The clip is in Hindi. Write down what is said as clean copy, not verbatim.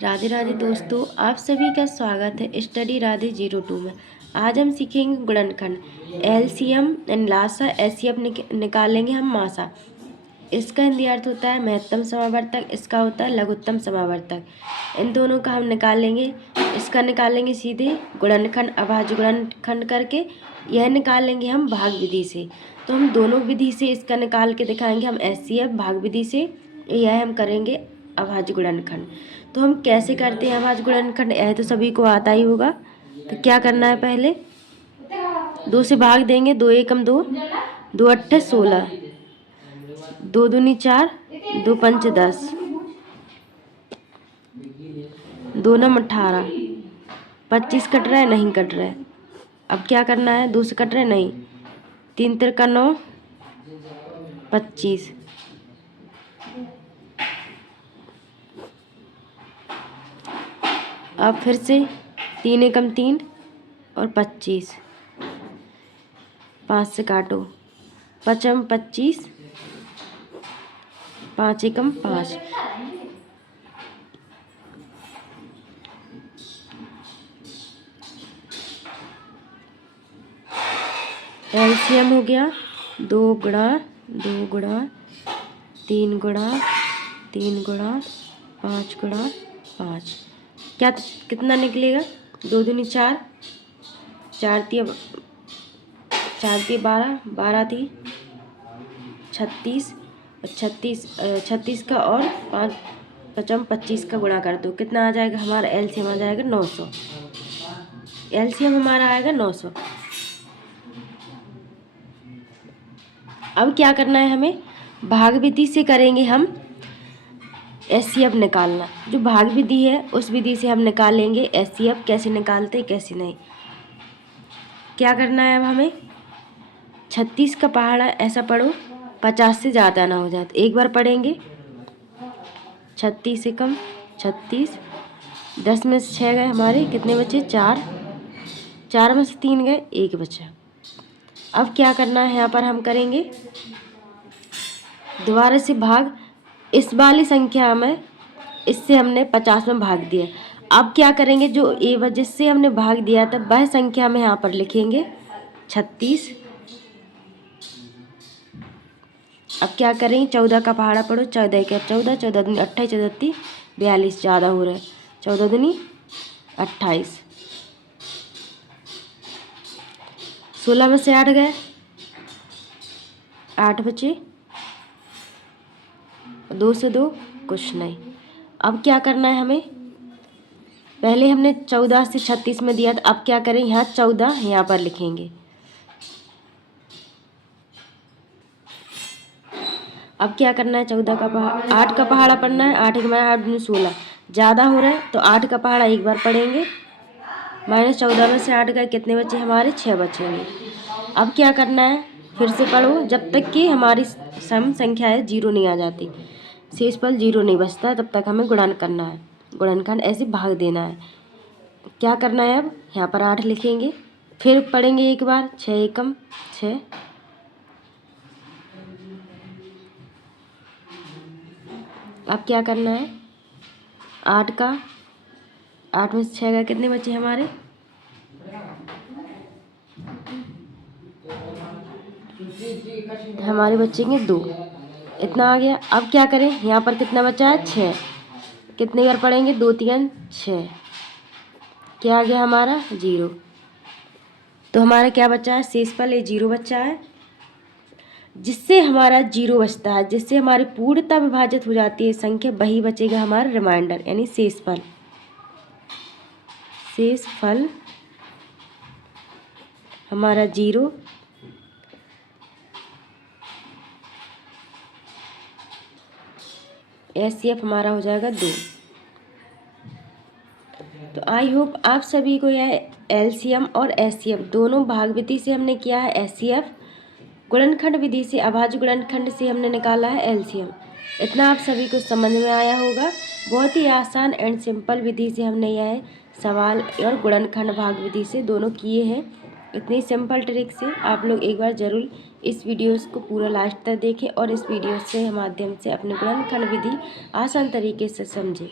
राधे राधे दोस्तों, आप सभी का स्वागत है स्टडी राधे 02 में। आज हम सीखेंगे गुणनखंड, एलसीएम एंड लासा, एचसीएफ निकालेंगे हम मासा। इसका हिंदी अर्थ होता है महत्तम समावर्तक, इसका होता है लघुत्तम समावर्तक। इन दोनों का हम निकालेंगे। इसका निकालेंगे सीधे गुणनखंड अभाज्य गुणनखंड करके, यह निकालेंगे हम भाग विधि से। तो हम दोनों विधि से इसका निकाल के दिखाएंगे, हम एचसीएफ भाग विधि से, यह हम करेंगे अभाज्य गुणनखंड। तो हम कैसे करते हैं अभाज्य गुणनखंड, यह तो सभी को आता ही होगा। तो क्या करना है, पहले 2 से भाग देंगे, 2 एकम 2, 2 अट्ठे 16, 2 दूनी 4, 2 पंच 10, 2 नम 18, 25 कट रहा है, नहीं कट रहा है। अब क्या करना है, 2 से कट रहा है, नहीं, 3 तिरका 9, 25, अब फिर से 3 एकम 3 और 25, 5 से काटो, पचम 25, 5 एकम 5, एलसीएम हो गया 2 गुणा 2 गुणा 3 गुणा 3 गुणा 5 गुणा 5, क्या कितना निकलेगा, 2 दूनी 4, 4 तिया 12, 12 थी 36, 36 का और 5 पचम 25 का गुणा कर दो, कितना आ जाएगा हमारा एलसीएम आ जाएगा 900। एलसीएम हमारा आएगा 900। अब क्या करना है, हमें भाग विधि से करेंगे हम एचसीएफ निकालना। जो भाग विधि है उस विधि से हम निकालेंगे एचसीएफ। कैसे निकालते कैसे नहीं, क्या करना है, अब हमें 36 का पहाड़ा ऐसा पढ़ो 50 से ज़्यादा ना हो जाए। तो एक बार पढ़ेंगे 36 से कम 36, 10 में से 6 गए हमारे, कितने बचे 4, 4 में से 3 गए, 1 बचा। अब क्या करना है, यहाँ पर हम करेंगे दोबारा से भाग। इस वाली संख्या में इससे हमने 50 में भाग दिया। अब क्या करेंगे, जो ए वजह से हमने भाग दिया था वह संख्या में यहाँ पर लिखेंगे 36। अब क्या करेंगे, 14 का पहाड़ा पढ़ो, 14 क्या 14, 14 दूनी 28, 14 ती 42, ज़्यादा हो रहा है, 14 दूनी 28, 16 में से 8 गए, 8 बचे, 2 से 2 कुछ नहीं। अब क्या करना है, हमें पहले हमने 14 से 36 में दिया था, अब क्या करें, यहाँ 14 यहाँ पर लिखेंगे। अब क्या करना है, 14 का पहाड़ा 8 का पहाड़ा पढ़ना है, 8 में 8 दूनी 16, ज़्यादा हो रहा है तो 8 का पहाड़ा एक बार पढ़ेंगे, -14 में से 8 गए, कितने बचे हमारे 6 बचेंगे। अब क्या करना है, फिर से पढ़ो जब तक कि हमारी सम संख्या है 0 नहीं आ जाती, शेषफल 0 नहीं बचता, तब तक हमें गुणन करना है, गुणनखंड ऐसे भाग देना है। क्या करना है, अब यहाँ पर 8 लिखेंगे, फिर पढ़ेंगे एक बार 6 एकम 6, अब क्या करना है, 8 में से 6 गए, कितने बचे हमारे, हमारे बचेंगे 2, इतना आ गया। अब क्या करें, यहाँ पर कितना बचा है 6, कितने बार पढ़ेंगे, 2 3 6, क्या आ गया हमारा 0। तो हमारा क्या बचा है, शेषफल ये 0 बचा है, जिससे हमारा 0 बचता है, जिससे हमारी पूर्णतः विभाजित हो जाती है संख्या, वही बचेगा हमारा रिमाइंडर यानी शेषफल। शेषफल हमारा 0, एचसीएफ हमारा हो जाएगा 2। तो आई होप आप सभी को यह एलसीएम और एचसीएफ दोनों भाग विधि से हमने किया है एचसीएफ, गुणनखंड विधि से अभाज्य गुणनखंड से हमने निकाला है एलसीएम। इतना आप सभी को समझ में आया होगा। बहुत ही आसान एंड सिंपल विधि से हमने यह सवाल और गुणनखंड भाग विधि से दोनों किए हैं। इतनी सिंपल ट्रिक से आप लोग एक बार ज़रूर इस वीडियोस को पूरा लास्ट तक देखें और इस वीडियो से माध्यम से अपने गुणनखंड विधि आसान तरीके से समझें।